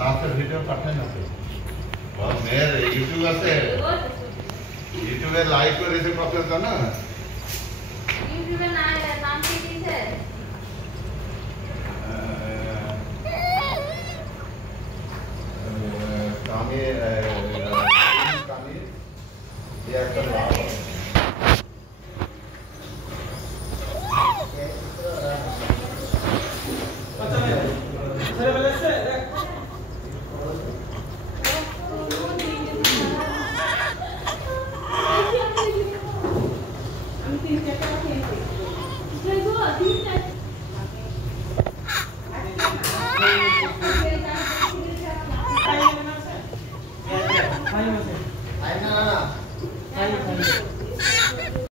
নাচের ভিডিও পাঠায় না তো মেয়ের ইউটিউব আছে ইউটিউবে লাইভ করেছে কত জানো ইউটিউবে নাম কি দিয়েছে আমি একটা Ayo,